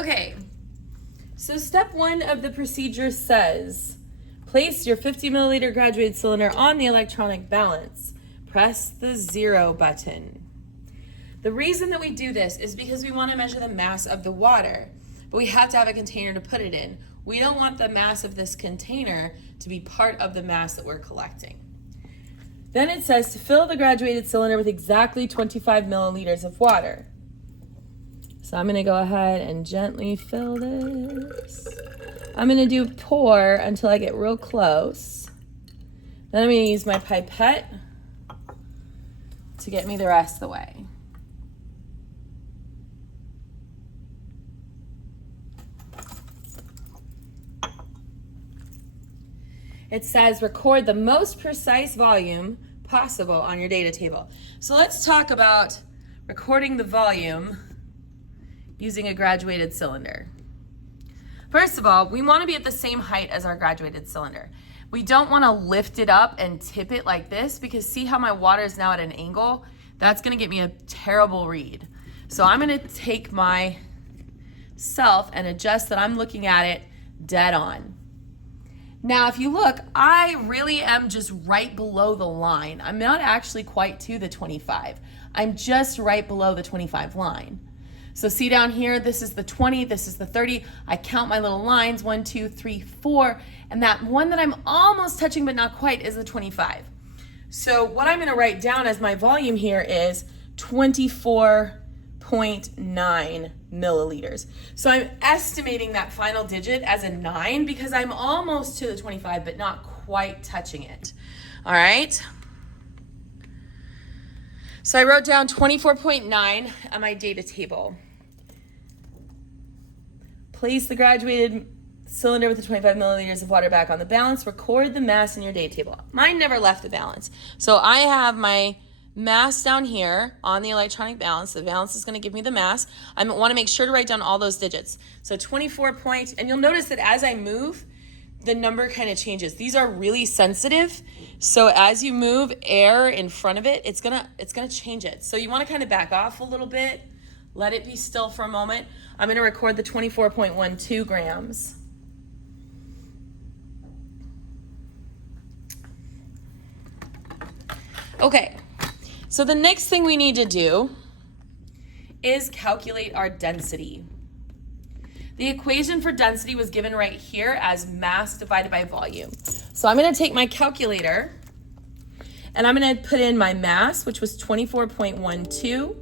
Okay, so step 1 of the procedure says, place your 50 milliliter graduated cylinder on the electronic balance. Press the 0 button. The reason that we do this is because we want to measure the mass of the water, but we have to have a container to put it in. We don't want the mass of this container to be part of the mass that we're collecting. Then it says to fill the graduated cylinder with exactly 25 milliliters of water. So I'm going to go ahead and gently fill this. I'm going to do pour until I get real close. Then I'm going to use my pipette to get me the rest of the way. It says record the most precise volume possible on your data table. So let's talk about recording the volume using a graduated cylinder. First of all, we want to be at the same height as our graduated cylinder. We don't want to lift it up and tip it like this, because see how my water is now at an angle? That's going to get me a terrible read. So I'm going to take myself and adjust that I'm looking at it dead on. Now, if you look, I really am just right below the line. I'm not actually quite to the 25. I'm just right below the 25 line. So see down here, this is the 20, this is the 30. I count my little lines, 1, 2, 3, 4, and that one that I'm almost touching but not quite is the 25. So what I'm gonna write down as my volume here is 24.9 milliliters. So I'm estimating that final digit as a 9 because I'm almost to the 25 but not quite touching it. All right. So I wrote down 24.9 on my data table. Place the graduated cylinder with the 25 milliliters of water back on the balance. Record the mass in your data table. Mine never left the balance. So I have my mass down here on the electronic balance. The balance is going to give me the mass. I want to make sure to write down all those digits. So 24 point, and you'll notice that as I move, the number kind of changes. These are really sensitive. So as you move air in front of it, it's gonna change it. So you want to kind of back off a little bit. Let it be still for a moment. I'm going to record the 24.12 grams. Okay, so the next thing we need to do is calculate our density. The equation for density was given right here as mass divided by volume. So I'm going to take my calculator and I'm going to put in my mass, which was 24.12.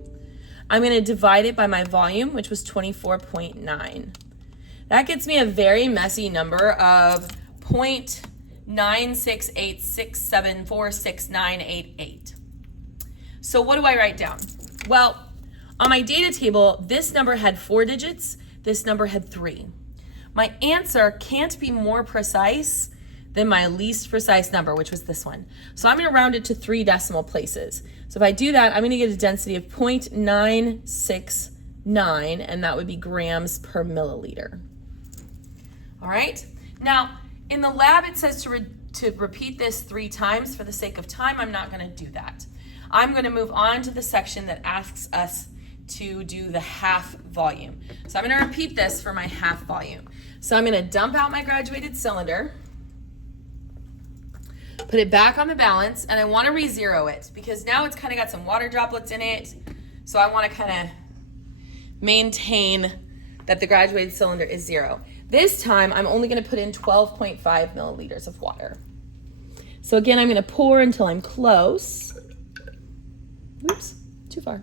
I'm going to divide it by my volume, which was 24.9. That gets me a very messy number of 0.96867466988. So what do I write down? Well, on my data table, this number had 4 digits. This number had 3. My answer can't be more precise than my least precise number, which was this one. So I'm going to round it to 3 decimal places. So if I do that, I'm going to get a density of 0.969, and that would be grams per milliliter. All right. Now, in the lab, it says to repeat this 3 times. For the sake of time, I'm not going to do that. I'm going to move on to the section that asks us to do the half volume. So I'm going to repeat this for my half volume. So I'm going to dump out my graduated cylinder, put it back on the balance, and I want to re-zero it because now it's kind of got some water droplets in it. So I want to kind of maintain that the graduated cylinder is 0. This time I'm only going to put in 12.5 milliliters of water. So again, I'm going to pour until I'm close. Oops, too far.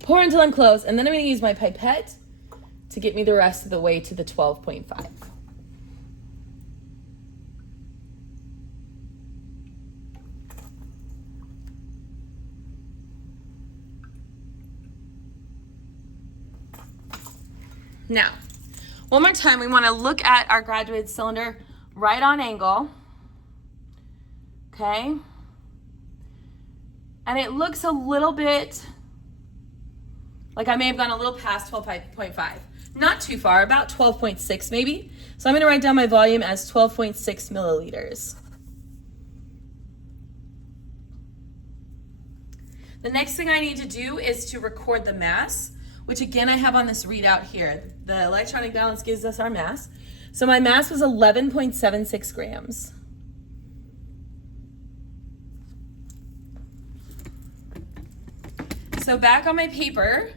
Pour until I'm close, and then I'm going to use my pipette to get me the rest of the way to the 12.5. Now, one more time, we want to look at our graduated cylinder right on angle, okay? And it looks a little bit like I may have gone a little past 12.5. Not too far, about 12.6 maybe. So I'm going to write down my volume as 12.6 milliliters. The next thing I need to do is to record the mass, which again I have on this readout here. The electronic balance gives us our mass. So my mass was 11.76 grams. So back on my paper,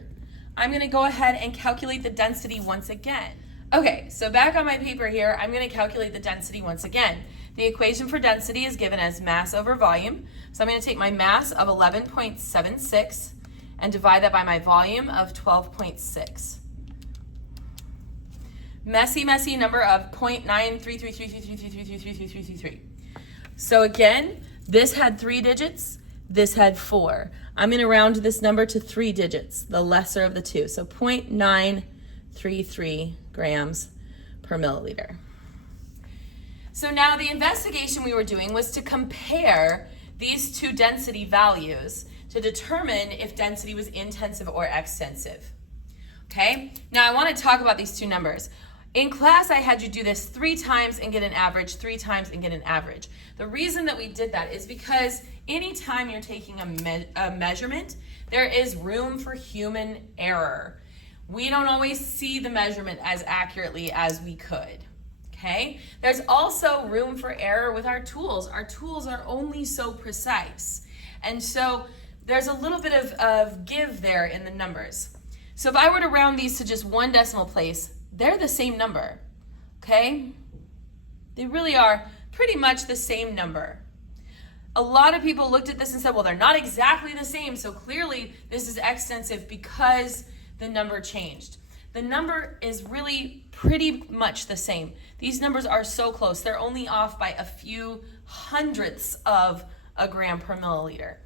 I'm going to go ahead and calculate the density once again. Okay, so back on my paper here, I'm going to calculate the density once again. The equation for density is given as mass over volume. So I'm going to take my mass of 11.76 and divide that by my volume of 12.6. Messy number of 0.9333333333333. So again, this had 3 digits, this had 4. I'm going to round this number to 3 digits, the lesser of the two. So 0.933 grams per milliliter. So now the investigation we were doing was to compare these two density values to determine if density was intensive or extensive. Okay, now I want to talk about these two numbers. In class, I had you do this 3 times and get an average, 3 times and get an average. The reason that we did that is because anytime you're taking a measurement, there is room for human error. We don't always see the measurement as accurately as we could. Okay? There's also room for error with our tools. Our tools are only so precise. And so there's a little bit of give there in the numbers. So if I were to round these to just 1 decimal place, they're the same number, okay? They really are pretty much the same number. A lot of people looked at this and said, well, they're not exactly the same, so clearly this is extensive because the number changed. The number is really pretty much the same. These numbers are so close. They're only off by a few hundredths of a gram per milliliter,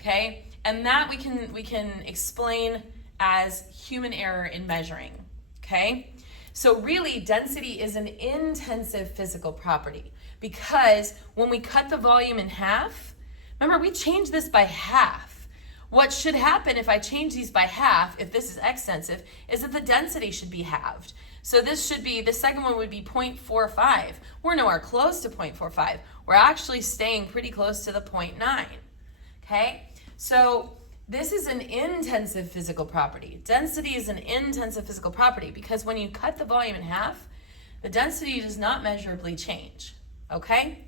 okay? And that we can explain as human error in measuring, okay? So really, density is an intensive physical property because when we cut the volume in half, remember we changed this by half. What should happen if I change these by half, if this is extensive, is that the density should be halved. So this should be, the second one would be 0.45. We're nowhere close to 0.45. We're actually staying pretty close to the 0.9, okay? So this is an intensive physical property. Density is an intensive physical property because when you cut the volume in half, the density does not measurably change, okay?